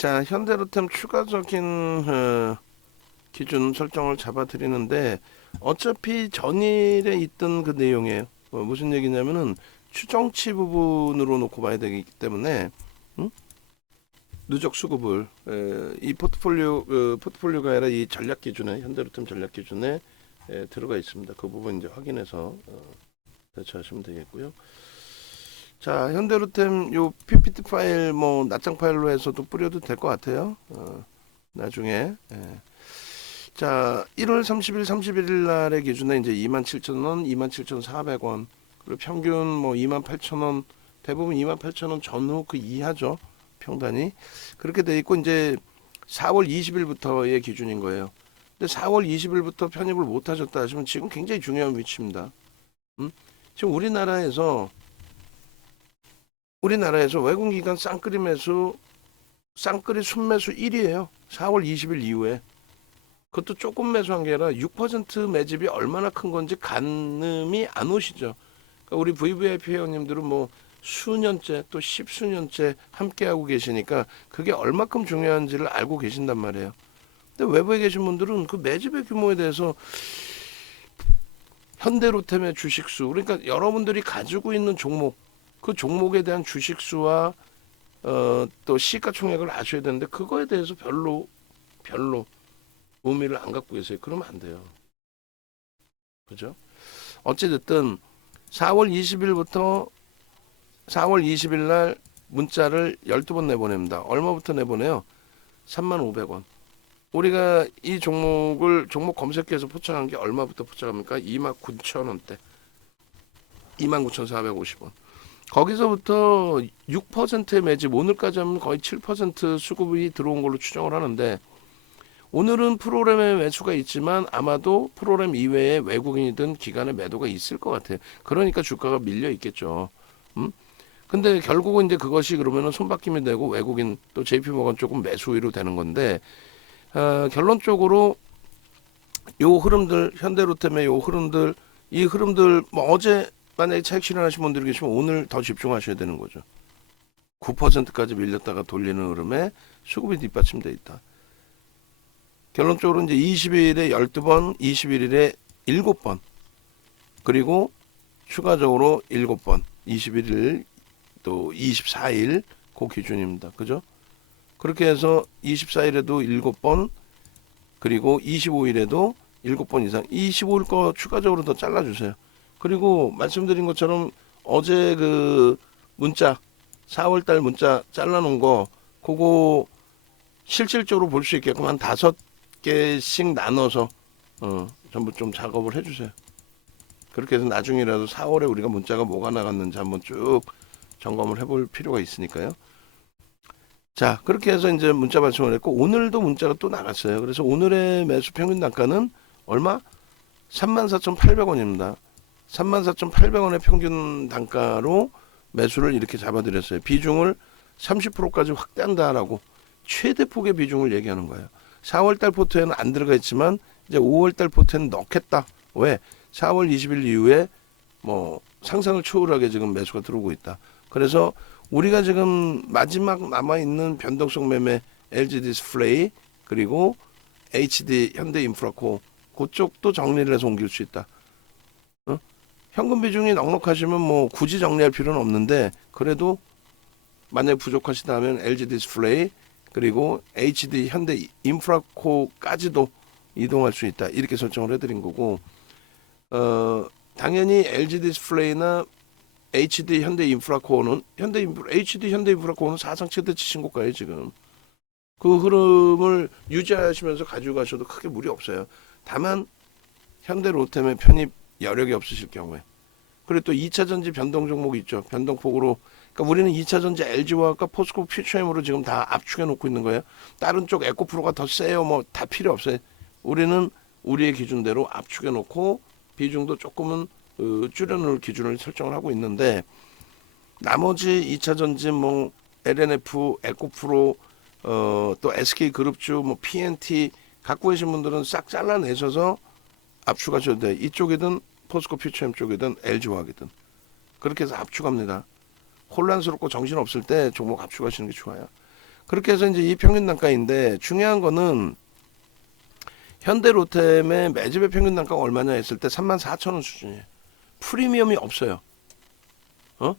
자, 현대로템 추가적인 기준 설정을 잡아드리는데 어차피 전일에 있던 그 내용이에요. 무슨 얘기냐면은 추정치 부분으로 놓고 봐야 되기 때문에 누적 수급을 이 포트폴리오가 아니라 이 전략 기준에 현대로템 전략 기준에 들어가 있습니다. 그 부분 이제 확인해서 대처하시면 되겠고요. 자, 현대로템 요 PPT 파일 뭐 낱장 파일로 해서도 뿌려도 될 것 같아요. 나중에. 자, 1월 30일, 31일 날의 기준에 이제 27,000원, 27,400원, 그리고 평균 뭐 28,000원, 대부분 28,000원 전후 그 이하죠. 평단이. 그렇게 돼 있고 이제 4월 20일부터의 기준인 거예요. 근데 4월 20일부터 편입을 못 하셨다 하시면 지금 굉장히 중요한 위치입니다. 지금 우리나라에서 외국기관 쌍끌이 매수, 쌍끌이 순매수 1위에요. 4월 20일 이후에. 그것도 조금 매수한 게 아니라 6% 매집이 얼마나 큰 건지 가늠이 안 오시죠. 그러니까 우리 VVIP 회원님들은 뭐 수년째 또 십수년째 함께하고 계시니까 그게 얼마큼 중요한지를 알고 계신단 말이에요. 근데 외부에 계신 분들은 그 매집의 규모에 대해서 현대로템의 주식수, 그러니까 여러분들이 가지고 있는 종목, 그 종목에 대한 주식수와 또 시가총액을 아셔야 되는데 그거에 대해서 별로 의미를 안 갖고 계세요. 그러면 안 돼요. 그죠? 어찌됐든 4월 20일부터 4월 20일 날 문자를 12번 내보냅니다. 얼마부터 내보내요? 35,500원. 우리가 이 종목 검색해서 포착한 게 얼마부터 포착합니까? 29,000원대. 29,450원. 거기서부터 6%의 매집, 오늘까지 하면 거의 7% 수급이 들어온 걸로 추정을 하는데 오늘은 프로그램의 매수가 있지만 아마도 프로그램 이외에 외국인이든 기관의 매도가 있을 것 같아요. 그러니까 주가가 밀려 있겠죠. 근데 결국은 이제 그것이 그러면은 손바뀜이 되고 외국인 또 JP모건 조금 매수 위로 되는 건데 결론적으로 요 흐름들 현대로템의 요 흐름들 이 흐름들 뭐 어제 만약에 차익 실현하신 분들이 계시면 오늘 더 집중하셔야 되는 거죠. 9%까지 밀렸다가 돌리는 흐름에 수급이 뒷받침돼 있다. 결론적으로 이제 20일에 12번, 21일에 7번, 그리고 추가적으로 7번, 21일 또 24일 그 기준입니다. 그죠? 그렇게 해서 24일에도 7번, 그리고 25일에도 7번 이상, 25일 거 추가적으로 더 잘라주세요. 그리고 말씀드린 것처럼 어제 그 문자 4월달 문자 잘라놓은 거 그거 실질적으로 볼 수 있게끔 한 5개씩 나눠서 전부 좀 작업을 해주세요. 그렇게 해서 나중이라도 4월에 우리가 문자가 뭐가 나갔는지 한번 쭉 점검을 해볼 필요가 있으니까요. 자, 그렇게 해서 이제 문자 발송을 했고 오늘도 문자가 또 나갔어요. 그래서 오늘의 매수 평균 단가는 얼마? 34,800원입니다. 34,800원의 평균 단가로 매수를 이렇게 잡아드렸어요. 비중을 30%까지 확대한다라고 최대 폭의 비중을 얘기하는 거예요. 4월달 포트에는 안 들어가 있지만 이제 5월달 포트에는 넣겠다. 왜? 4월 20일 이후에 뭐 상상을 초월하게 지금 매수가 들어오고 있다. 그래서 우리가 지금 마지막 남아있는 변동성 매매 LG 디스플레이 그리고 HD 현대인프라코 그쪽도 정리를 해서 옮길 수 있다. 현금 비중이 넉넉하시면 뭐 굳이 정리할 필요는 없는데 그래도 만약에 부족하시다면 LG 디스플레이 그리고 HD 현대인프라코까지도 이동할 수 있다. 이렇게 설정을 해드린 거고 당연히 LG 디스플레이나 HD 현대인프라코어는 HD 현대인프라코어는 사상 최대치 신고가예요 지금. 그 흐름을 유지하시면서 가지고 가셔도 크게 무리 없어요. 다만 현대로템의 편입 여력이 없으실 경우에. 그리고 또 2차전지 변동 종목이 있죠. 변동폭으로. 그러니까 우리는 2차전지 LG화학과 포스코 퓨처엠으로 지금 다 압축해 놓고 있는 거예요. 다른 쪽 에코프로가 더 세요. 뭐 다 필요 없어요. 우리는 우리의 기준대로 압축해 놓고 비중도 조금은 줄여놓을 기준을 설정을 하고 있는데 나머지 2차전지 뭐 LNF, 에코프로 또 SK그룹주, 뭐 PNT 갖고 계신 분들은 싹 잘라내셔서 압축하셔도 돼. 이쪽이든 포스코 퓨처엠 쪽이든 LG화학이든 그렇게 해서 압축합니다. 혼란스럽고 정신없을 때 종목 압축하시는 게 좋아요. 그렇게 해서 이제 이 평균 단가인데 중요한 거는 현대로템의 매집의 평균 단가가 얼마냐 했을 때 34,000원 수준이에요. 프리미엄이 없어요. 어?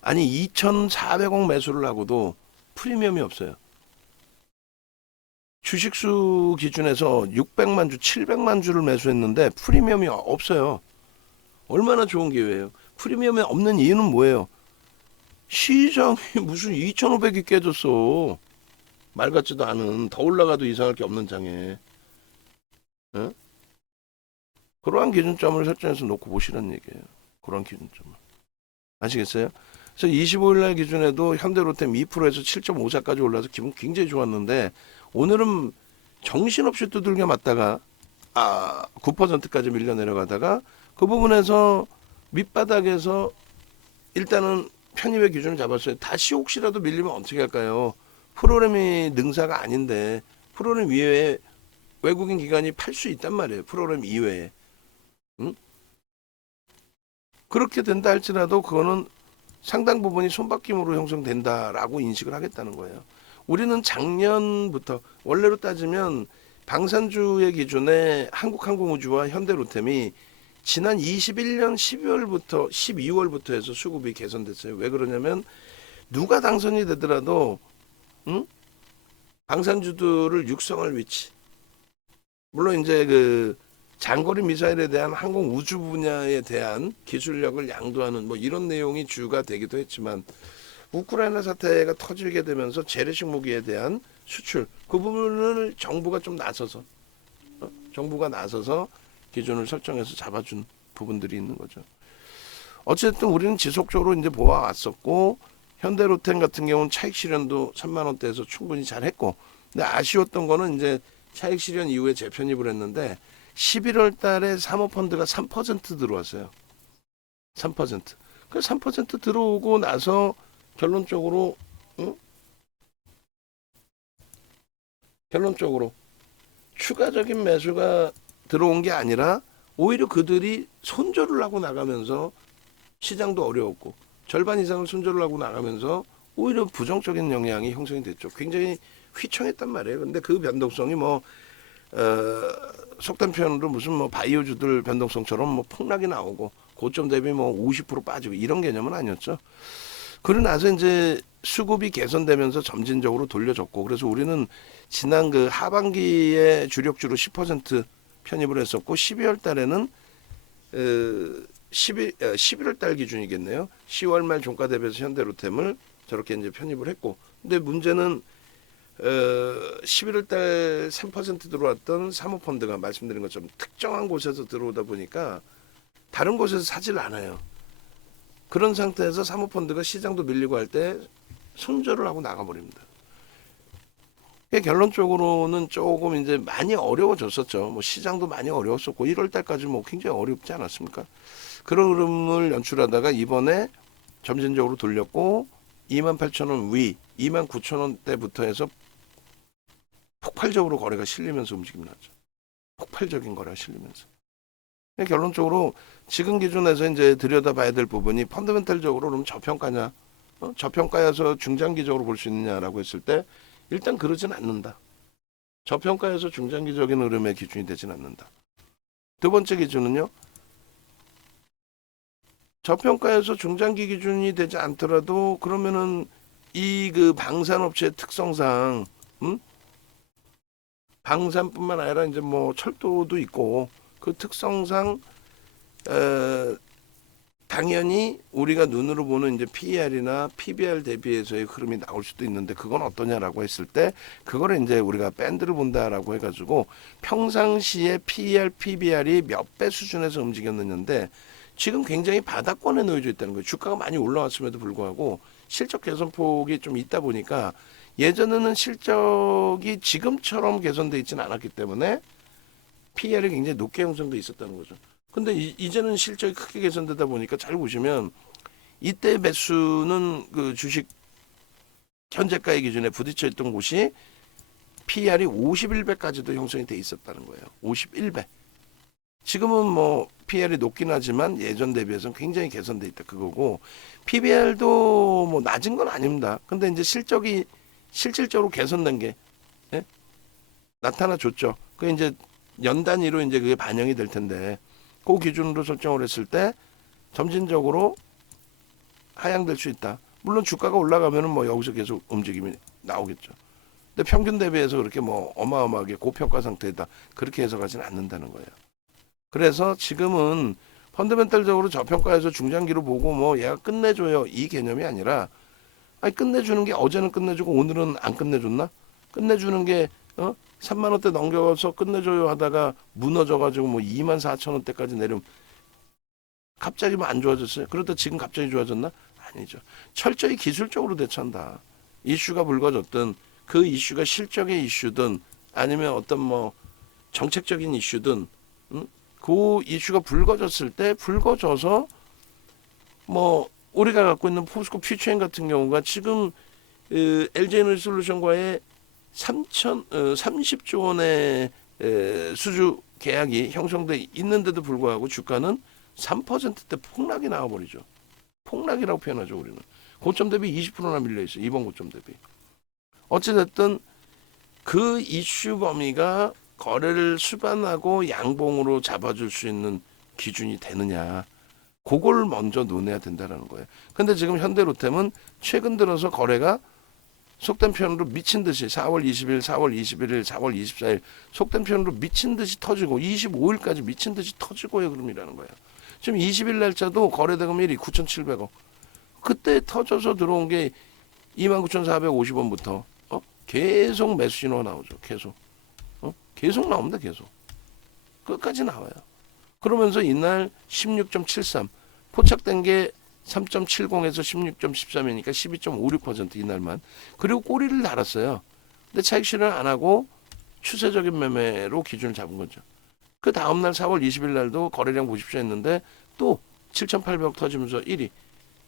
아니 2,400억 매수를 하고도 프리미엄이 없어요. 주식수 기준에서 600만 주, 700만 주를 매수했는데 프리미엄이 없어요. 얼마나 좋은 기회예요. 프리미엄이 없는 이유는 뭐예요? 시장이 무슨 2,500이 깨졌어. 말 같지도 않은, 더 올라가도 이상할 게 없는 장에. 어? 그러한 기준점을 설정해서 놓고 보시라는 얘기예요. 그런 기준점을. 아시겠어요? 그래서 25일 날 기준에도 현대로템 2%에서 7.54까지 올라서 기분 굉장히 좋았는데 오늘은 정신없이 두들겨 맞다가 9%까지 밀려 내려가다가 그 부분에서 밑바닥에서 일단은 편입의 기준을 잡았어요. 다시 혹시라도 밀리면 어떻게 할까요? 프로그램이 능사가 아닌데 프로그램 이외에 외국인 기관이 팔 수 있단 말이에요. 프로그램 이외에. 응? 그렇게 된다 할지라도 그거는 상당 부분이 손바뀜으로 형성된다라고 인식을 하겠다는 거예요. 우리는 작년부터 원래로 따지면 방산주의 기준에 한국항공우주와 현대로템이 지난 21년 12월부터 해서 수급이 개선됐어요. 왜 그러냐면 누가 당선이 되더라도 방산주들을 육성할 위치. 물론 이제 그 장거리 미사일에 대한 항공 우주 분야에 대한 기술력을 양도하는 뭐 이런 내용이 주가 되기도 했지만 우크라이나 사태가 터지게 되면서 재래식 무기에 대한 수출 그 부분을 정부가 좀 나서서 기준을 설정해서 잡아준 부분들이 있는 거죠. 어쨌든 우리는 지속적으로 이제 보아왔었고 현대로템 같은 경우는 차익 실현도 3만 원대에서 충분히 잘했고 근데 아쉬웠던 거는 이제 차익 실현 이후에 재편입을 했는데 11월 달에 사모펀드가 3% 들어왔어요. 3%. 그 3% 들어오고 나서 결론적으로 추가적인 매수가 들어온 게 아니라 오히려 그들이 손절을 하고 나가면서 시장도 어려웠고 절반 이상을 손절을 하고 나가면서 오히려 부정적인 영향이 형성이 됐죠. 굉장히 휘청했단 말이에요. 근데 그 변동성이 속단 표현으로 무슨 바이오주들 변동성처럼 폭락이 나오고 고점 대비 50% 빠지고 이런 개념은 아니었죠. 그러고 나서 이제 수급이 개선되면서 점진적으로 돌려줬고 그래서 우리는 지난 그 하반기에 주력주로 10% 편입을 했었고 12월 달에는 11월 달 기준이겠네요. 10월 말 종가 대비해서 현대로템을 저렇게 이제 편입을 했고 근데 문제는 11월 달 3% 들어왔던 사모펀드가 말씀드린 것처럼 특정한 곳에서 들어오다 보니까 다른 곳에서 사질 않아요. 그런 상태에서 사모펀드가 시장도 밀리고 할 때 손절을 하고 나가버립니다. 결론적으로는 조금 이제 많이 어려워졌었죠. 시장도 많이 어려웠었고 1월 달까지 굉장히 어렵지 않았습니까? 그런 흐름을 연출하다가 이번에 점진적으로 돌렸고 28,000원 위, 29,000원대부터 해서 폭발적으로 거래가 실리면서 움직임이 났죠. 폭발적인 거래가 실리면서. 결론적으로 지금 기준에서 이제 들여다봐야 될 부분이 펀더멘탈적으로 그럼 저평가냐, 저평가여서 중장기적으로 볼 수 있느냐라고 했을 때 일단 그러진 않는다. 저평가에서 중장기적인 흐름의 기준이 되진 않는다. 두 번째 기준은요. 저평가에서 중장기 기준이 되지 않더라도 그러면은 이 그 방산업체의 특성상 방산뿐만 아니라 이제 철도도 있고 그 특성상 당연히 우리가 눈으로 보는 이제 PER이나 PBR 대비해서의 흐름이 나올 수도 있는데 그건 어떠냐라고 했을 때 그거를 이제 우리가 밴드를 본다라고 해가지고 평상시에 PER, PBR이 몇 배 수준에서 움직였느냐인데 지금 굉장히 바닥권에 놓여져 있다는 거예요. 주가가 많이 올라왔음에도 불구하고 실적 개선폭이 좀 있다 보니까 예전에는 실적이 지금처럼 개선돼 있지는 않았기 때문에 PER이 굉장히 높게 형성돼 있었다는 거죠. 근데 이제는 실적이 크게 개선되다 보니까 잘 보시면 이때 매수는 그 주식 현재가의 기준에 부딪혀 있던 곳이 PER이 51배까지도 형성이 돼 있었다는 거예요. 51배. 지금은 PER이 높긴 하지만 예전 대비해서는 굉장히 개선돼 있다 그거고 PBR도 낮은 건 아닙니다. 근데 이제 실적이 실질적으로 개선된 게 예? 나타나 줬죠. 그 이제 연 단위로 이제 그게 반영이 될 텐데 그 기준으로 설정을 했을 때 점진적으로 하향될 수 있다. 물론 주가가 올라가면은 뭐 여기서 계속 움직임이 나오겠죠. 근데 평균 대비해서 그렇게 뭐 어마어마하게 고평가 상태다 그렇게 해석하지는 않는다는 거예요. 그래서 지금은 펀더멘탈적으로 저평가해서 중장기로 보고 뭐 얘가 끝내줘요 이 개념이 아니라 아니 끝내주는 게 어제는 끝내주고 오늘은 안 끝내줬나? 끝내주는 게 3만 원대 넘겨서 끝내줘요 하다가 무너져가지고 뭐 2만 4천 원대까지 내리면 갑자기 뭐 안 좋아졌어요? 그러다 지금 갑자기 좋아졌나? 아니죠. 철저히 기술적으로 대처한다. 이슈가 불거졌든 그 이슈가 실적의 이슈든 아니면 어떤 뭐 정책적인 이슈든 그 이슈가 불거졌을 때 불거져서 뭐 우리가 갖고 있는 포스코 퓨처엔 같은 경우가 지금 LG에너지솔루션과의 30조 원의 수주 계약이 형성돼 있는데도 불구하고 주가는 3%대 폭락이 나와버리죠. 폭락이라고 표현하죠. 우리는 고점 대비 20%나 밀려있어요. 이번 고점 대비. 어찌됐든 그 이슈 범위가 거래를 수반하고 양봉으로 잡아줄 수 있는 기준이 되느냐, 그걸 먼저 논해야 된다는 거예요. 근데 지금 현대로템은 최근 들어서 거래가 속된 표현으로 미친 듯이 4월 20일, 4월 21일, 4월 24일 속된 표현으로 미친 듯이 터지고 25일까지 미친 듯이 터지고의 흐름이라는 거예요. 지금 20일 날짜도 거래대금 1위 9,700억. 그때 터져서 들어온 게 29,450원부터 계속 매수 신호가 나오죠. 계속 나옵니다. 계속. 끝까지 나와요. 그러면서 이날 16.73 포착된 게 3.70에서 16.13이니까 12.56% 이날만. 그리고 꼬리를 달았어요. 근데 차익 실현 안 하고 추세적인 매매로 기준을 잡은 거죠. 그 다음날 4월 20일 날도 거래량 보십시오 했는데 또 7,800억 터지면서 1위.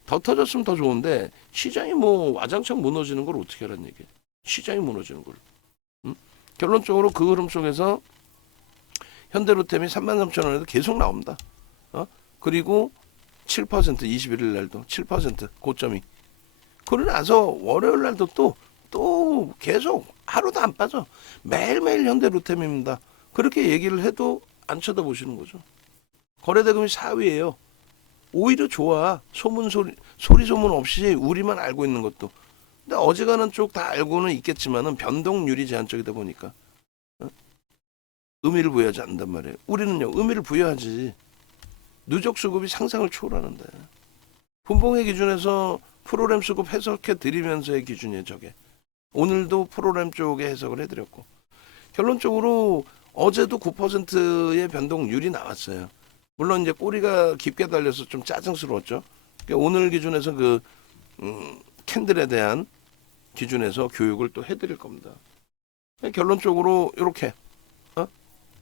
더 터졌으면 더 좋은데 시장이 뭐 와장창 무너지는 걸 어떻게 하라는 얘기예요. 시장이 무너지는 걸. 결론적으로 그 흐름 속에서 현대로템이 33,000원에도 계속 나옵니다. 그리고 7% 21일 날도 7% 고점이. 그러고 나서 월요일 날도 또 계속 하루도 안 빠져. 매일매일 현대로템입니다. 그렇게 얘기를 해도 안 쳐다보시는 거죠. 거래대금이 4위예요. 오히려 좋아. 소리 소문 없이 우리만 알고 있는 것도. 근데 어지간한 쪽 다 알고는 있겠지만은 변동률이 제한적이다 보니까 의미를 부여하지 않는단 말이에요. 우리는요 의미를 부여하지. 누적 수급이 상상을 초월하는데 분봉의 기준에서 프로그램 수급 해석해 드리면서의 기준이에요. 저게 오늘도 프로그램 쪽에 해석을 해드렸고 결론적으로 어제도 9%의 변동률이 나왔어요. 물론 이제 꼬리가 깊게 달려서 좀 짜증스러웠죠. 그러니까 오늘 기준에서 그 캔들에 대한 기준에서 교육을 또 해드릴 겁니다. 결론적으로 이렇게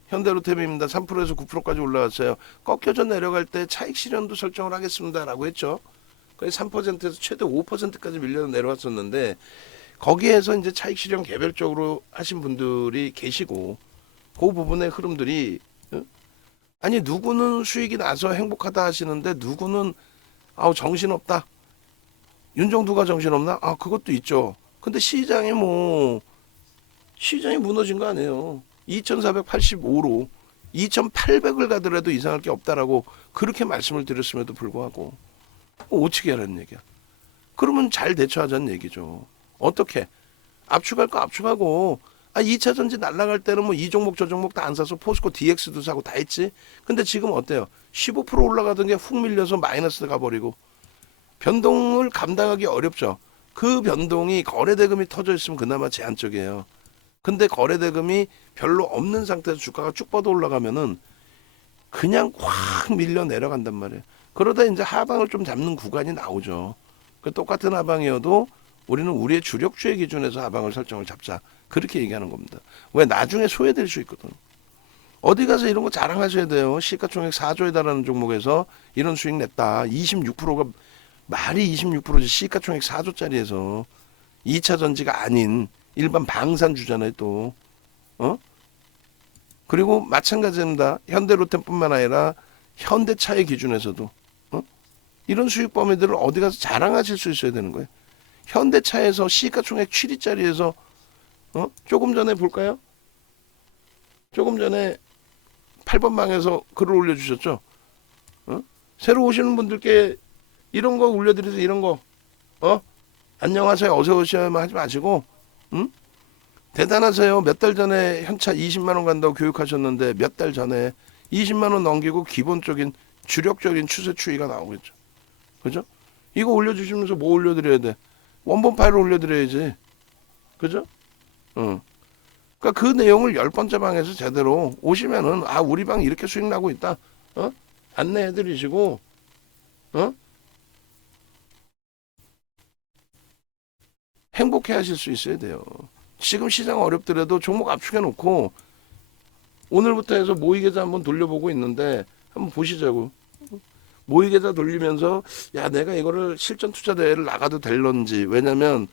현대로템입니다. 3%에서 9%까지 올라왔어요. 꺾여져 내려갈 때 차익 실현도 설정을 하겠습니다라고 했죠. 거의 3%에서 최대 5%까지 밀려 내려왔었는데 거기에서 이제 차익 실현 개별적으로 하신 분들이 계시고 그 부분의 흐름들이 아니 누구는 수익이 나서 행복하다 하시는데 누구는 아우 정신없다. 윤정두가 정신없나? 그것도 있죠. 근데 시장이 무너진 거 아니에요. 2,485로 2,800을 가더라도 이상할 게 없다라고 그렇게 말씀을 드렸음에도 불구하고 어떻게 하라는 얘기야. 그러면 잘 대처하자는 얘기죠. 어떻게? 압축할 거 압축하고 2차 전지 날아갈 때는 뭐 이 종목 저 종목 다 안 사서 포스코 DX도 사고 다 했지. 근데 지금 어때요? 15% 올라가던 게 훅 밀려서 마이너스 가버리고 변동을 감당하기 어렵죠. 그 변동이 거래대금이 터져 있으면 그나마 제한적이에요. 근데 거래대금이 별로 없는 상태에서 주가가 쭉 뻗어 올라가면은 그냥 확 밀려 내려간단 말이에요. 그러다 이제 하방을 좀 잡는 구간이 나오죠. 그 똑같은 하방이어도 우리는 우리의 주력주의 기준에서 하방을 설정을 잡자. 그렇게 얘기하는 겁니다. 왜 나중에 소외될 수 있거든. 어디 가서 이런 거 자랑하셔야 돼요. 시가총액 4조에 달하는 종목에서 이런 수익 냈다. 26%가 말이 26%지 시가총액 4조짜리에서 2차 전지가 아닌 일반 방산주잖아요 또. 그리고 마찬가지입니다. 현대로템뿐만 아니라 현대차의 기준에서도 이런 수익 범위들을 어디 가서 자랑하실 수 있어야 되는 거예요. 현대차에서 시가총액 7위짜리에서 조금 전에 볼까요? 조금 전에 8번 방에서 글을 올려주셨죠. 새로 오시는 분들께 이런 거 올려드리세요. 이런 거 안녕하세요 어서 오셔야만 하지 마시고 대단하세요. 몇 달 전에 현차 20만 원 간다고 교육하셨는데 몇 달 전에 20만 원 넘기고 기본적인 주력적인 추세 추이가 나오겠죠. 그죠? 이거 올려주시면서 뭐 올려드려야 돼? 원본 파일을 올려드려야지. 그죠? 그러니까 그 내용을 10번째 방에서 제대로 오시면은 우리 방 이렇게 수익 나고 있다. 안내해드리시고 행복해 하실 수 있어야 돼요. 지금 시장 어렵더라도 종목 압축해 놓고 오늘부터 해서 모의계좌 한번 돌려보고 있는데 한번 보시자고. 모의계좌 돌리면서 내가 이거를 실전 투자 대회를 나가도 될런지. 왜냐면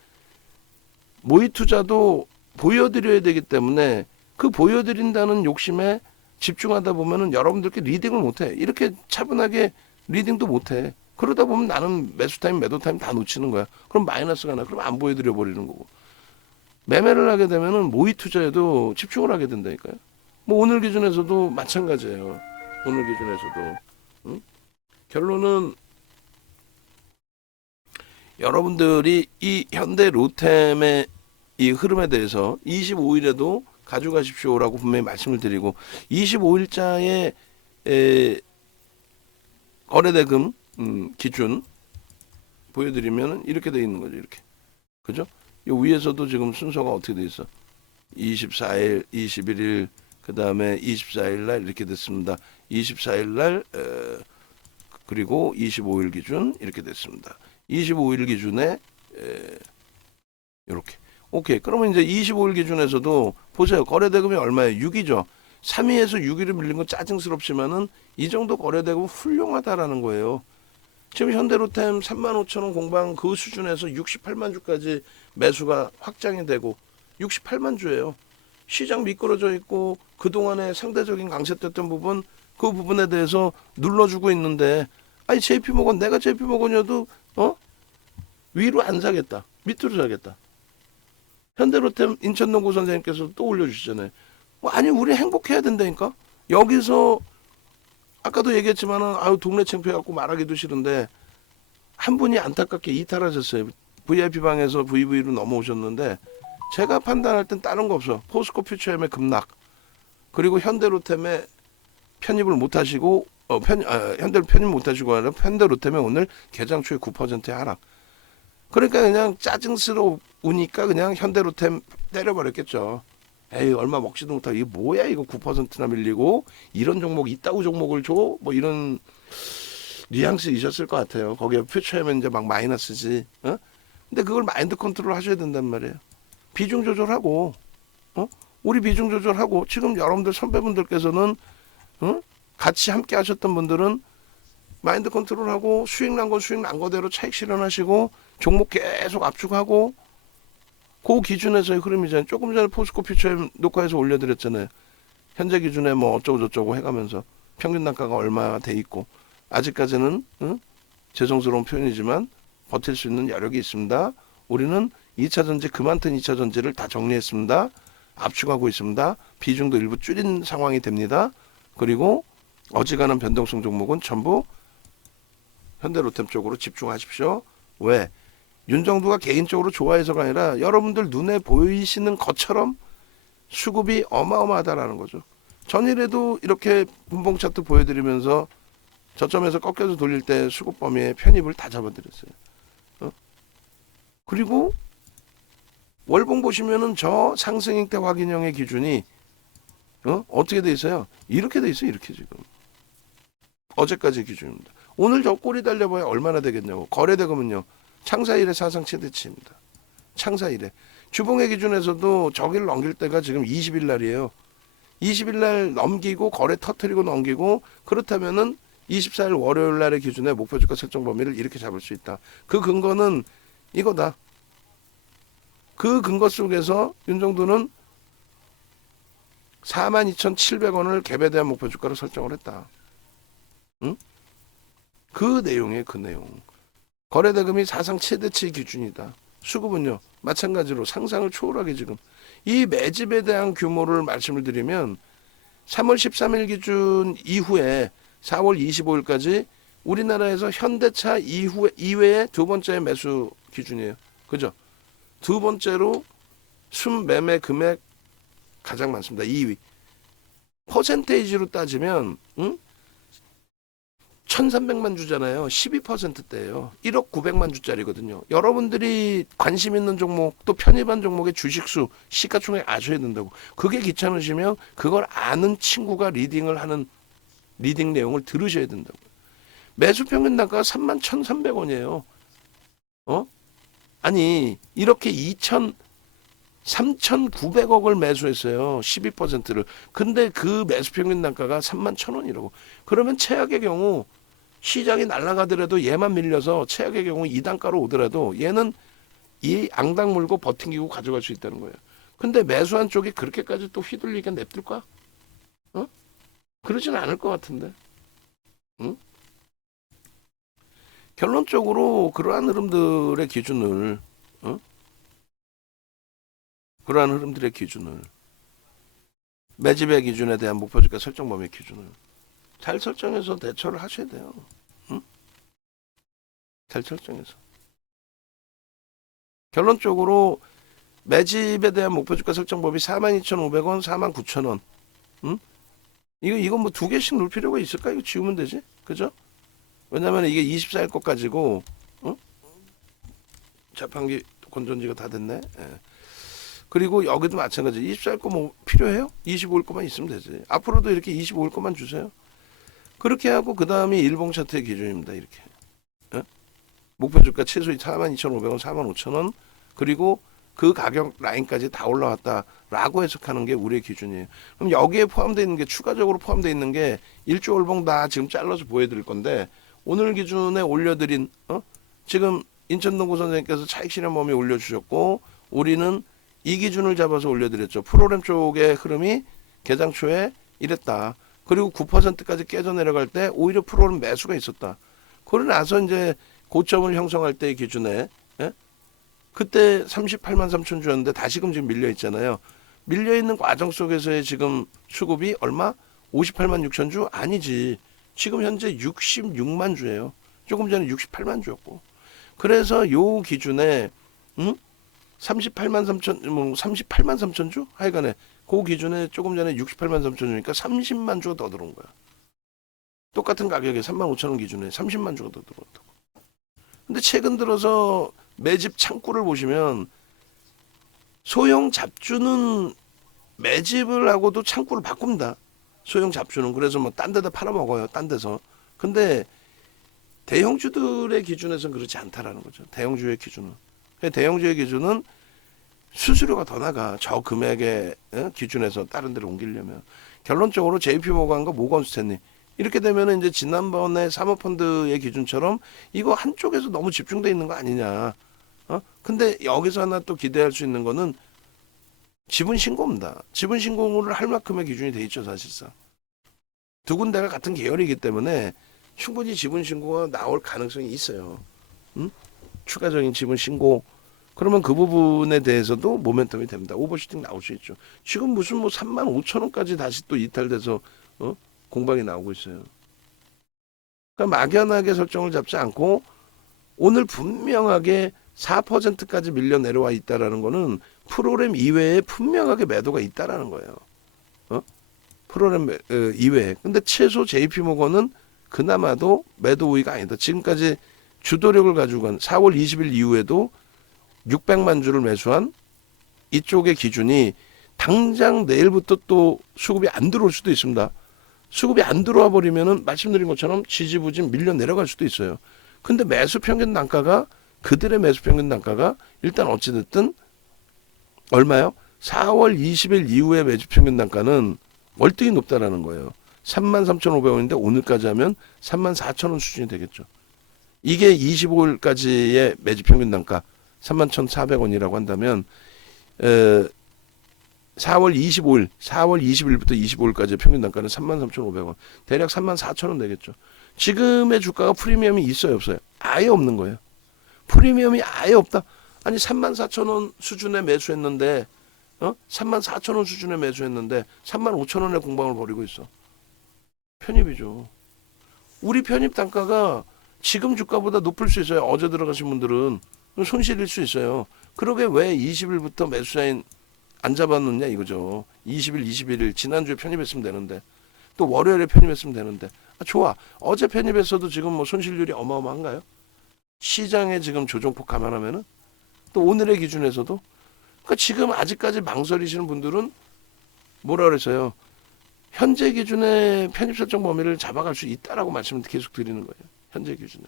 모의 투자도 보여드려야 되기 때문에 그 보여드린다는 욕심에 집중하다 보면은 여러분들께 리딩을 못해. 이렇게 차분하게 리딩도 못해. 그러다 보면 나는 매수 타임, 매도 타임 다 놓치는 거야. 그럼 마이너스가 나. 그럼 안 보여드려 버리는 거고. 매매를 하게 되면은 모의 투자에도 집중을 하게 된다니까요. 뭐 오늘 기준에서도 마찬가지예요. 오늘 기준에서도. 결론은 여러분들이 이 현대 로템의 이 흐름에 대해서 25일에도 가져가십시오라고 분명히 말씀을 드리고 25일자의 거래대금 기준 보여드리면 이렇게 돼 있는 거죠. 이렇게. 그죠? 이 위에서도 지금 순서가 어떻게 돼 있어? 24일, 21일, 그 다음에 24일 날 이렇게 됐습니다. 24일 날 그리고 25일 기준 이렇게 됐습니다. 25일 기준에 이렇게. 오케이. 그러면 이제 25일 기준에서도 보세요. 거래대금이 얼마예요? 6이죠. 3위에서 6위를 밀린 건 짜증스럽지만은 이 정도 거래대금 훌륭하다라는 거예요. 지금 현대로템 35,000원 공방 그 수준에서 68만 주까지 매수가 확장이 되고 68만 주예요. 시장 미끄러져 있고 그동안에 상대적인 강세됐던 부분 그 부분에 대해서 눌러주고 있는데 JP모건 내가 JP모건이어도 위로 안 사겠다. 밑으로 사겠다. 현대로템 인천농구 선생님께서 또 올려주시잖아요. 아니 우리 행복해야 된다니까. 여기서 아까도 얘기했지만은 동네 창피해갖고 말하기도 싫은데 한 분이 안타깝게 이탈하셨어요. VIP 방에서 VV로 넘어오셨는데 제가 판단할 땐 다른 거 없어. 포스코 퓨처엠의 급락 그리고 현대로템의 편입을 못하시고 현대로 편입 못하시고 하는 현대로템의 오늘 개장 초에 9%의 하락. 그러니까 그냥 짜증스러우니까 그냥 현대로템 때려버렸겠죠. 에이 얼마 먹지도 못하고 이게 뭐야 이거 9%나 밀리고 이런 종목 이따구 종목을 줘? 뭐 이런 뉘앙스 있었을 것 같아요. 거기에 퓨처엠은 이제 막 마이너스지. 근데 그걸 마인드 컨트롤 하셔야 된단 말이에요. 비중 조절하고 우리 비중 조절하고 지금 여러분들 선배분들께서는 같이 함께 하셨던 분들은 마인드 컨트롤하고 수익 난 건 수익 난 거대로 차익 실현하시고 종목 계속 압축하고 그 기준에서의 흐름이잖아요. 조금 전에 포스코 퓨처엠 녹화해서 올려드렸잖아요. 현재 기준에 뭐 어쩌고 저쩌고 해가면서 평균 단가가 얼마 돼 있고 아직까지는 죄송스러운 표현이지만 버틸 수 있는 여력이 있습니다. 우리는 2차 전지 그만튼 2차 전지를 다 정리했습니다. 압축하고 있습니다. 비중도 일부 줄인 상황이 됩니다. 그리고 어지간한 변동성 종목은 전부 현대로템 쪽으로 집중하십시오. 왜? 윤정두가 개인적으로 좋아해서가 아니라 여러분들 눈에 보이시는 것처럼 수급이 어마어마하다라는 거죠. 전일에도 이렇게 분봉 차트 보여드리면서 저점에서 꺾여서 돌릴 때 수급 범위의 편입을 다 잡아드렸어요. 그리고 월봉 보시면은 저 상승익대 확인형의 기준이 어떻게 돼 있어요? 이렇게 돼 있어요. 이렇게 지금. 어제까지 기준입니다. 오늘 저 꼬리 달려봐야 얼마나 되겠냐고. 거래대금은요. 창사일의 사상 최대치입니다. 창사일에. 주봉의 기준에서도 저기를 넘길 때가 지금 20일 날이에요. 20일 날 넘기고 거래 터트리고 넘기고 그렇다면은 24일 월요일 날의 기준에 목표주가 설정 범위를 이렇게 잡을 수 있다. 그 근거는 이거다. 그 근거 속에서 윤정두는 42,700원을 갭에 대한 목표주가로 설정을 했다. 응? 그 내용이에요. 그 내용. 거래대금이 사상 최대치 기준이다. 수급은요 마찬가지로 상상을 초월하게 지금 이 매집에 대한 규모를 말씀을 드리면 3월 13일 기준 이후에 4월 25일까지 우리나라에서 현대차 이외의 두 번째 매수 기준이에요. 그죠? 두 번째로 순매매 금액 가장 많습니다. 2위. 퍼센테이지로 따지면 1300만 주잖아요. 12%대예요. 1억 900만 주짜리거든요. 여러분들이 관심 있는 종목 또 편입한 종목의 주식수 시가총액 아셔야 된다고. 그게 귀찮으시면 그걸 아는 친구가 리딩을 하는 리딩 내용을 들으셔야 된다고. 매수 평균 단가가 31,300원이에요. 아니 이렇게 3,900억을 매수했어요. 12%를. 근데 그 매수 평균 단가가 31,000원이라고. 그러면 최악의 경우 시장이 날아가더라도 얘만 밀려서 최악의 경우 2단가로 오더라도 얘는 이 앙당 물고 버팅기고 가져갈 수 있다는 거예요. 근데 매수한 쪽이 그렇게까지 또 휘둘리게 냅둘까? 그러지는 않을 것 같은데. 결론적으로 그러한 흐름들의 기준을 매집의 기준에 대한 목표주가 설정 범위 기준을 잘 설정해서 대처를 하셔야 돼요. 잘 설정해서. 결론적으로 매집에 대한 목표주가 설정 범위 42,500원, 49,000원. 이거 뭐 두 개씩 놓을 필요가 있을까? 이거 지우면 되지. 그죠? 왜냐면 이게 24일 것 가지고 자판기 건전지가 다 됐네. 예. 그리고 여기도 마찬가지. 24일 거 뭐 필요해요? 25일 거만 있으면 되지. 앞으로도 이렇게 25일 거만 주세요. 그렇게 하고 그 다음이 일봉 차트의 기준입니다. 이렇게. 예? 목표 주가 최소 42,500원, 45,000원 그리고 그 가격 라인까지 다 올라왔다라고 해석하는 게 우리의 기준이에요. 그럼 여기에 포함되어 있는 게 추가적으로 포함되어 있는 게 1조 월봉 다 지금 잘라서 보여드릴 건데 오늘 기준에 올려드린 지금 인천동구 선생님께서 차익 실현 범위 올려주셨고 우리는 이 기준을 잡아서 올려드렸죠. 프로그램 쪽의 흐름이 개장 초에 이랬다. 그리고 9%까지 깨져 내려갈 때 오히려 프로그램 매수가 있었다. 그러고 나서 이제 고점을 형성할 때의 기준에 그때 38만 3천 주였는데 다시금 지금 밀려 있잖아요. 밀려 있는 과정 속에서의 지금 수급이 얼마? 58만 6천 주? 아니지. 지금 현재 66만 주예요. 조금 전에 68만 주였고. 그래서 요 기준에 38만 3천 38만 3천 주? 하여간에 그 기준에 조금 전에 68만 3천 주니까 30만 주가 더 들어온 거야. 똑같은 가격에 3만 5천 원 기준에 30만 주가 더 들어온다고. 근데 최근 들어서 매집 창구를 보시면 소형 잡주는 매집을 하고도 창구를 바꿉니다. 소형 잡주는. 그래서 뭐 딴 데다 팔아먹어요. 딴 데서. 근데 대형주들의 기준에서는 그렇지 않다라는 거죠. 대형주의 기준은. 대형주의 기준은 수수료가 더 나가. 저 금액의 기준에서 다른 데로 옮기려면. 결론적으로 JP모건과 모건스탠리. 이렇게 되면 이제 지난번에 사모펀드의 기준처럼 이거 한쪽에서 너무 집중돼 있는 거 아니냐. 근데 여기서 하나 또 기대할 수 있는 거는 지분 신고입니다. 지분 신고를 할 만큼의 기준이 돼 있죠, 사실상. 두 군데가 같은 계열이기 때문에 충분히 지분 신고가 나올 가능성이 있어요. 추가적인 지분 신고. 그러면 그 부분에 대해서도 모멘텀이 됩니다. 오버슈팅 나올 수 있죠. 지금 무슨 뭐 3만 5천 원까지 다시 또 이탈돼서 공방이 나오고 있어요. 그러니까 막연하게 설정을 잡지 않고 오늘 분명하게 4%까지 밀려 내려와 있다라는 거는 프로그램 이외에 분명하게 매도가 있다라는 거예요. 프로그램 이외에. 근데 최소 JP모건은 그나마도 매도 우위가 아니다. 지금까지 주도력을 가지고 간 4월 20일 이후에도 600만 주를 매수한 이쪽의 기준이 당장 내일부터 또 수급이 안 들어올 수도 있습니다. 수급이 안 들어와 버리면은 말씀드린 것처럼 지지부진 밀려 내려갈 수도 있어요. 근데 매수 평균 단가가 그들의 매수 평균 단가가 일단 어찌됐든 얼마요? 4월 20일 이후의 매집 평균 단가는 월등히 높다라는 거예요. 33,500원인데 오늘까지 하면 34,000원 수준이 되겠죠. 이게 25일까지의 매집 평균 단가 31,400원이라고 한다면 4월 20일부터 25일까지의 평균 단가는 33,500원. 대략 34,000원 되겠죠. 지금의 주가가 프리미엄이 있어요, 없어요? 아예 없는 거예요. 프리미엄이 아예 없다. 아니 34,000원 수준에 매수했는데 34,000원 수준에 매수했는데 35,000원에 공방을 벌이고 있어. 편입이죠. 우리 편입 단가가 지금 주가보다 높을 수 있어요. 어제 들어가신 분들은 손실일 수 있어요. 그러게 왜 20일부터 매수자인 안 잡아놓냐 이거죠. 20일, 21일 지난주에 편입했으면 되는데 또 월요일에 편입했으면 되는데 좋아. 어제 편입했어도 지금 뭐 손실률이 어마어마한가요? 시장에 지금 조정폭 감안하면은 또 오늘의 기준에서도 그러니까 지금 아직까지 망설이시는 분들은 뭐라 그래서요? 현재 기준의 편입 설정 범위를 잡아갈 수 있다라고 말씀을 계속 드리는 거예요. 현재 기준에.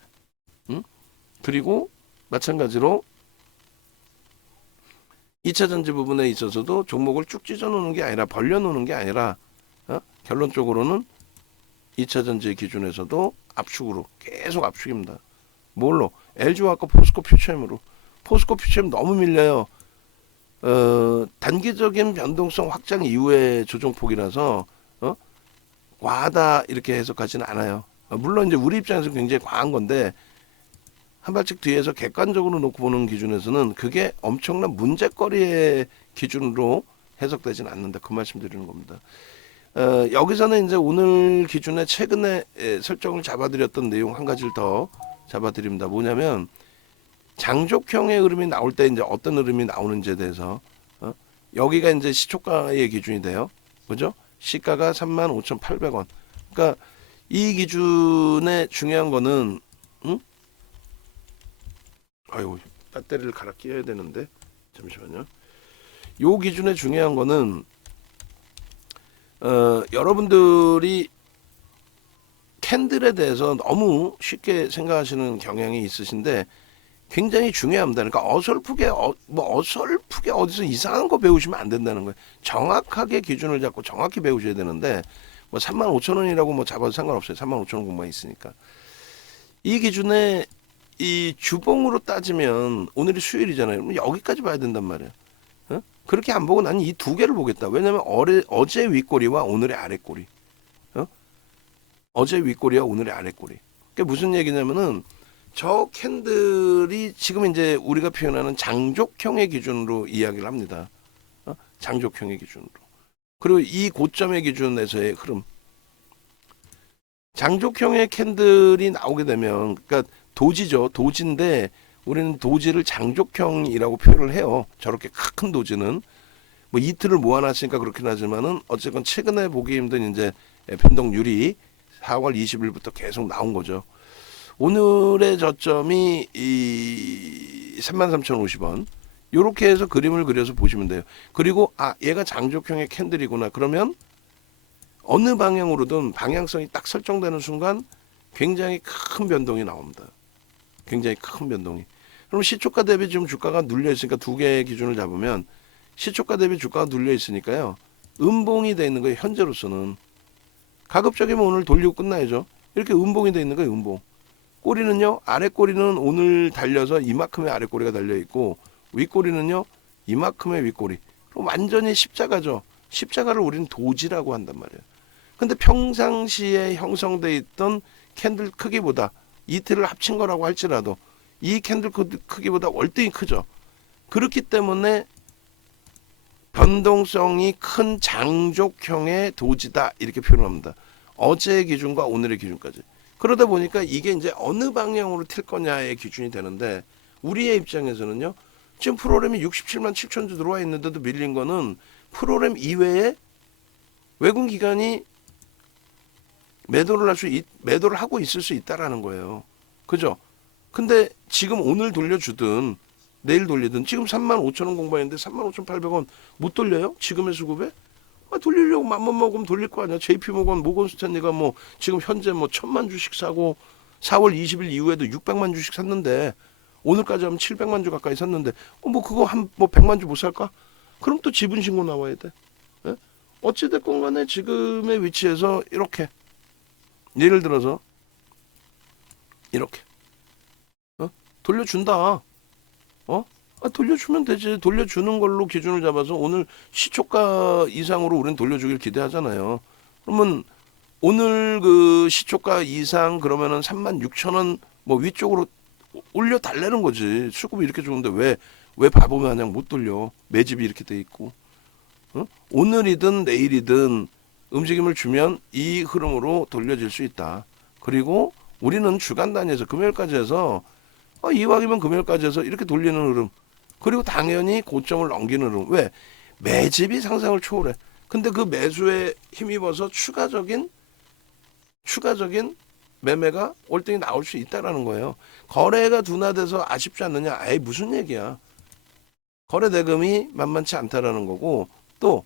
응? 그리고 마찬가지로 2차 전지 부분에 있어서도 종목을 쭉 찢어놓는 게 아니라 벌려놓는 게 아니라 결론적으로는 2차 전지 기준에서도 압축으로 계속 압축입니다. 뭘로? LG화학과 포스코 퓨처엠으로. 포스코 퓨처엠 너무 밀려요. 단기적인 변동성 확장 이후의 조정폭이라서 과하다 이렇게 해석하지는 않아요. 물론 이제 우리 입장에서 굉장히 과한 건데 한 발짝 뒤에서 객관적으로 놓고 보는 기준에서는 그게 엄청난 문제거리의 기준으로 해석되지는 않는다. 그 말씀 드리는 겁니다. 여기서는 이제 오늘 기준에 최근에 설정을 잡아드렸던 내용 한 가지를 더 잡아드립니다. 뭐냐면 장족형의 흐름이 나올 때 이제 어떤 흐름이 나오는지에 대해서 여기가 이제 시초가의 기준이 돼요. 그죠? 시가가 35,800원. 그러니까 이 기준에 중요한 거는 아이고 배터리를 갈아 끼워야 되는데 잠시만요. 요 기준에 중요한 거는 여러분들이 캔들에 대해서 너무 쉽게 생각하시는 경향이 있으신데 굉장히 중요합니다. 그러니까 어설프게 어디서 이상한 거 배우시면 안 된다는 거예요. 정확하게 기준을 잡고 정확히 배우셔야 되는데 뭐 35,000원이라고 뭐 잡아도 상관없어요. 35,000원 공만 있으니까. 이 기준에 이 주봉으로 따지면 오늘이 수요일이잖아요. 그럼 여기까지 봐야 된단 말이에요. 그렇게 안 보고 나는 이 두 개를 보겠다. 왜냐면 어제 윗꼬리와 오늘의 아랫꼬리. 어제 윗꼬리와 오늘의 아랫꼬리. 그게 무슨 얘기냐면은 저 캔들이 지금 이제 우리가 표현하는 장족형의 기준으로 이야기를 합니다. 장족형의 기준으로. 그리고 이 고점의 기준에서의 흐름. 장족형의 캔들이 나오게 되면 그러니까 도지죠. 도지인데 우리는 도지를 장족형이라고 표현을 해요. 저렇게 큰 도지는 뭐 이틀을 모아놨으니까 그렇긴 하지만은 어쨌건 최근에 보기 힘든 이제 변동률이 4월 20일부터 계속 나온 거죠. 오늘의 저점이 이 33,050원. 요렇게 해서 그림을 그려서 보시면 돼요. 그리고 얘가 장족형의 캔들이구나. 그러면 어느 방향으로든 방향성이 딱 설정되는 순간 굉장히 큰 변동이 나옵니다. 굉장히 큰 변동이. 그럼 시초가 대비 지금 주가가 눌려 있으니까 두 개의 기준을 잡으면 시초가 대비 주가가 눌려 있으니까요. 음봉이 돼 있는 거예요. 현재로서는. 가급적이면 오늘 돌리고 끝나야죠. 이렇게 음봉이 돼 있는 거예요. 음봉. 꼬리는요. 아랫꼬리는 오늘 달려서 이만큼의 아랫꼬리가 달려 있고 윗꼬리는요. 이만큼의 윗꼬리. 그럼 완전히 십자가죠. 십자가를 우리는 도지라고 한단 말이에요. 근데 평상시에 형성돼 있던 캔들 크기보다 이틀을 합친 거라고 할지라도 이 캔들 크기보다 월등히 크죠. 그렇기 때문에 변동성이 큰 장족형의 도지다 이렇게 표현합니다. 어제의 기준과 오늘의 기준까지. 그러다 보니까 이게 이제 어느 방향으로 튈 거냐의 기준이 되는데 우리의 입장에서는요. 지금 프로그램이 67만 7천 주 들어와 있는데도 밀린 거는 프로그램 이외에 외국 기관이 매도를 하고 있을 수 있다라는 거예요. 그죠? 근데 지금 오늘 돌려주든 내일 돌리든 지금 35,000원 공부했는데 35,800원 못 돌려요? 지금의 수급에? 돌리려고 맘만 먹으면 돌릴 거 아니야. JP모건, 모건스탠리가 뭐 지금 현재 뭐 1,000만 주씩 사고 4월 20일 이후에도 600만 주씩 샀는데 오늘까지 하면 700만 주 가까이 샀는데 뭐 그거 뭐 100만 주 못 살까? 그럼 또 지분 신고 나와야 돼. 예? 어찌됐건 간에 지금의 위치에서 이렇게 예를 들어서 이렇게 돌려준다. 돌려주면 되지. 돌려주는 걸로 기준을 잡아서 오늘 시초가 이상으로 우리는 돌려주길 기대하잖아요. 그러면 오늘 그 시초가 이상 그러면은 36,000원 뭐 위쪽으로 올려달라는 거지. 수급이 이렇게 좋은데 왜 왜 바보 마냥 못 돌려? 매집이 이렇게 돼 있고. 어? 오늘이든 내일이든 움직임을 주면 이 흐름으로 돌려질 수 있다. 그리고 우리는 주간 단위에서 금요일까지 해서 이왕이면 금요일까지 해서 이렇게 돌리는 흐름. 그리고 당연히 고점을 넘기는 흐름. 왜? 매집이 상상을 초월해. 근데 그 매수에 힘입어서 추가적인 매매가 월등히 나올 수 있다라는 거예요. 거래가 둔화돼서 아쉽지 않느냐? 에이, 무슨 얘기야. 거래 대금이 만만치 않다라는 거고, 또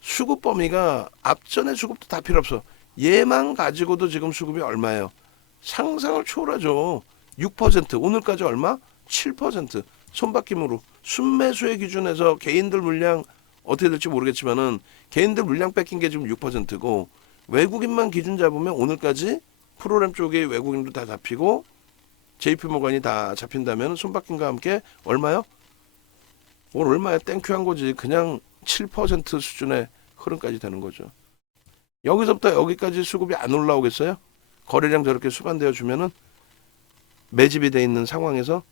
수급 범위가 앞전에 수급도 다 필요 없어. 얘만 가지고도 지금 수급이 얼마예요? 상상을 초월하죠. 6% 오늘까지 얼마? 7% 손바뀜으로 순매수의 기준에서 개인들 물량 어떻게 될지 모르겠지만은 개인들 물량 뺏긴 게 지금 6%고 외국인만 기준 잡으면 오늘까지 프로그램 쪽에 외국인도 다 잡히고 JP모건이 다 잡힌다면 손바뀜과 함께 얼마요? 오늘 얼마야? 땡큐 한 거지. 그냥 7% 수준의 흐름까지 되는 거죠. 여기서부터 여기까지 수급이 안 올라오겠어요? 거래량 저렇게 수반되어 주면은 매집이 돼 있는 상황에서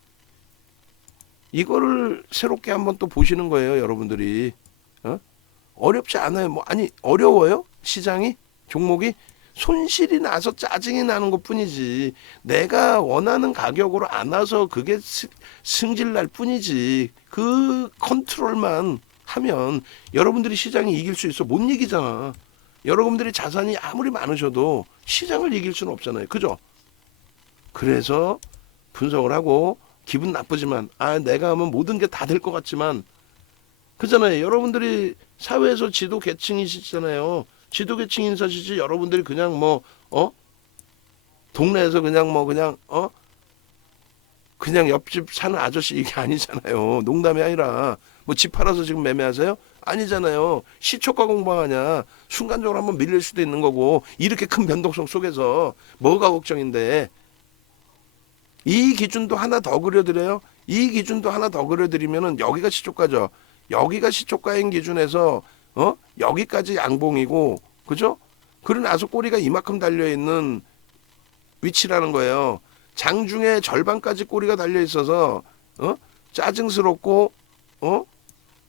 이거를 새롭게 한번 또 보시는 거예요, 여러분들이. 어렵지 않아요. 뭐 아니 어려워요? 시장이 종목이 손실이 나서 짜증이 나는 것뿐이지. 내가 원하는 가격으로 안 와서 그게 승질 날 뿐이지. 그 컨트롤만 하면 여러분들이 시장이 이길 수 있어. 못 이기잖아. 여러분들이 자산이 아무리 많으셔도 시장을 이길 수는 없잖아요. 그죠? 그래서 분석을 하고 기분 나쁘지만 내가 하면 모든 게 다 될 것 같지만 그잖아요. 여러분들이 사회에서 지도 계층이시잖아요. 지도 계층 인사시지 여러분들이 그냥 동네에서 그냥 옆집 사는 아저씨 이게 아니잖아요. 농담이 아니라 뭐 집 팔아서 지금 매매하세요? 아니잖아요. 시초가 공방하냐. 순간적으로 한번 밀릴 수도 있는 거고 이렇게 큰 변동성 속에서 뭐가 걱정인데 이 기준도 하나 더 그려드려요. 이 기준도 하나 더 그려드리면은 여기가 시초가죠. 여기가 시초가인 기준에서 여기까지 양봉이고 그죠? 그러나서 꼬리가 이만큼 달려있는 위치라는 거예요. 장중에 절반까지 꼬리가 달려있어서 짜증스럽고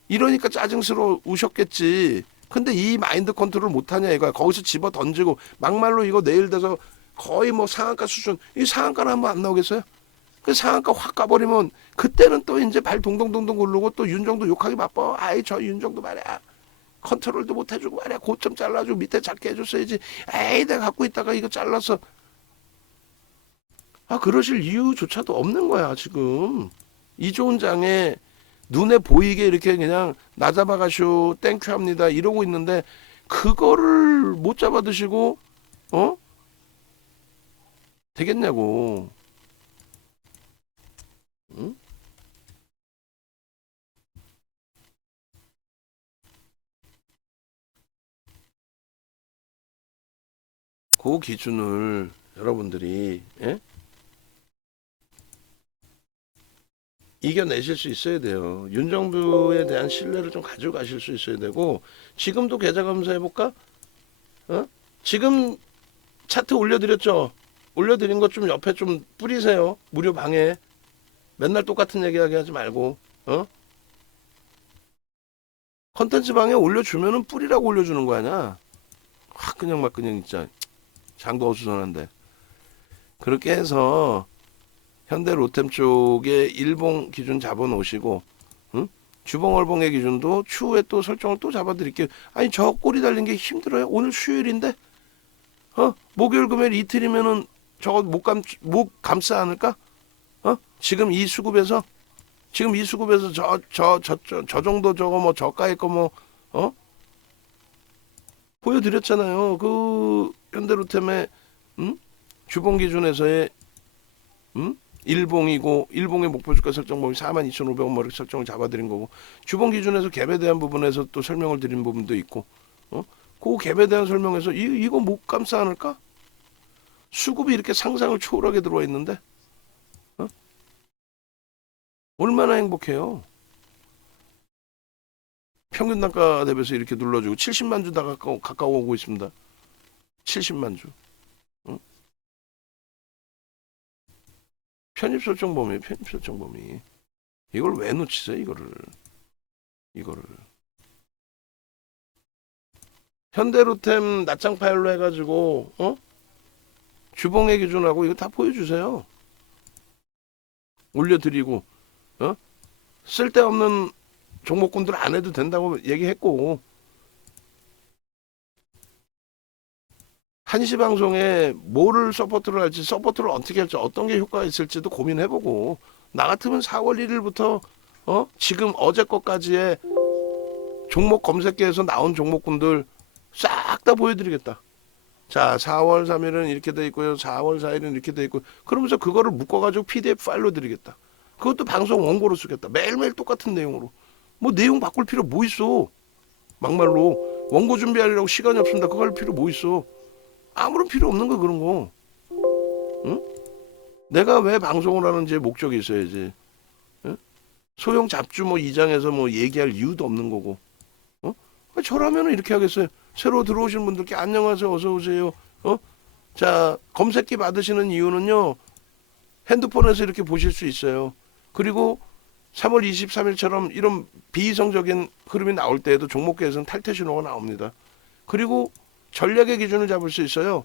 이러니까 짜증스러우셨겠지. 근데 이 마인드 컨트롤 못하냐 이거야. 거기서 집어 던지고 막말로 이거 내일 돼서 거의 뭐 상한가 수준. 이 상한가는 한번 안 나오겠어요? 그 상한가 확 가버리면 그때는 또 이제 발 동동동동 굴르고 또 윤정도 욕하기 바빠. 아이 저 윤정도 말이야. 컨트롤도 못 해주고 말이야. 고점 잘라주고 밑에 작게 해줬어야지. 에이 내가 갖고 있다가 이거 잘랐어. 그러실 이유조차도 없는 거야 지금. 이 좋은 장에 눈에 보이게 이렇게 그냥 나 잡아가쇼 땡큐 합니다 이러고 있는데 그거를 못 잡아 드시고 되겠냐고. 응? 그 기준을 여러분들이 이겨내실 수 있어야 돼요. 윤 정부에 대한 신뢰를 좀 가지고 가실 수 있어야 되고 지금도 계좌 검사해볼까? 지금 차트 올려드렸죠? 올려드린 것 좀 옆에 좀 뿌리세요. 무료 방에. 맨날 똑같은 얘기하게 하지 말고 컨텐츠 방에 올려주면은 뿌리라고 올려주는 거 아니야? 확 그냥 막 그냥 진짜 장도 어수선한데 그렇게 해서 현대 로템 쪽에 일봉 기준 잡아 놓으시고 주봉 월봉의 기준도 추후에 또 설정을 또 잡아 드릴게요. 아니 저 꼬리 달린 게 힘들어요. 오늘 수요일인데 목요일 금요일 이틀이면은 저거 못 감싸 않을까? 지금 이 수급에서 저 정도 저거 뭐 저가의 거 뭐 보여드렸잖아요. 그 현대로템의 주봉 기준에서의 일봉이고 일봉의 목표 주가 설정 범위 42,500원 머리 설정을 잡아드린 거고 주봉 기준에서 갭에 대한 부분에서 또 설명을 드린 부분도 있고 그 갭에 대한 설명에서 이거 못 감싸 않을까? 수급이 이렇게 상상을 초월하게 들어와 있는데 얼마나 행복해요. 평균 단가 대비해서 이렇게 눌러주고 70만 주 다 가까워 오고 있습니다. 70만 주. 편입 설정 범위. 이걸 왜 놓치세요? 이거를. 현대로템 낮장 파일로 해가지고 주봉의 기준하고 이거 다 보여주세요. 올려드리고 쓸데없는 종목군들 안 해도 된다고 얘기했고, 한시 방송에 뭐를 서포트를 할지, 서포트를 어떻게 할지, 어떤 게 효과가 있을지도 고민해보고, 나 같으면 4월 1일부터 지금 어제 것까지의 종목 검색기에서 나온 종목군들 싹 다 보여드리겠다. 자, 4월 3일은 이렇게 돼 있고요. 4월 4일은 이렇게 돼 있고, 그러면서 그거를 묶어가지고 PDF 파일로 드리겠다. 그것도 방송 원고로 쓰겠다. 매일매일 똑같은 내용으로. 뭐 내용 바꿀 필요 뭐 있어? 막말로 원고 준비하려고 시간이 없습니다. 그거 할 필요 뭐 있어? 아무런 필요 없는 거 그런 거. 응? 내가 왜 방송을 하는지 목적이 있어야지. 응? 소형 잡주 뭐 2장에서 뭐 얘기할 이유도 없는 거고. 저라면은 이렇게 하겠어요. 새로 들어오신 분들께 안녕하세요, 어서 오세요. 자, 검색기 받으시는 이유는요. 핸드폰에서 이렇게 보실 수 있어요. 그리고 3월 23일처럼 이런 비이성적인 흐름이 나올 때에도 종목계에서는 탈퇴 신호가 나옵니다. 그리고 전략의 기준을 잡을 수 있어요.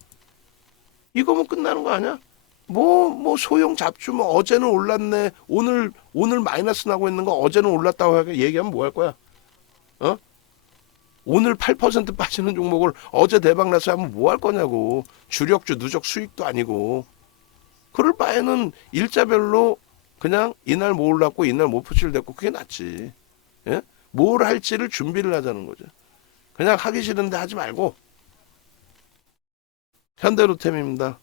이거면 끝나는 거 아니야? 뭐 소형 잡주 뭐 어제는 올랐네. 오늘 마이너스 나고 있는 거 어제는 올랐다고 얘기하면 뭐 할 거야? 오늘 8% 빠지는 종목을 어제 대박 났어 하면 뭐 할 거냐고. 주력주 누적 수익도 아니고. 그럴 바에는 일자별로 그냥 이날 뭐 올랐고 이날 뭐 표출됐고 그게 낫지. 예? 뭘 할지를 준비를 하자는 거죠. 그냥 하기 싫은데 하지 말고. 현대로템입니다.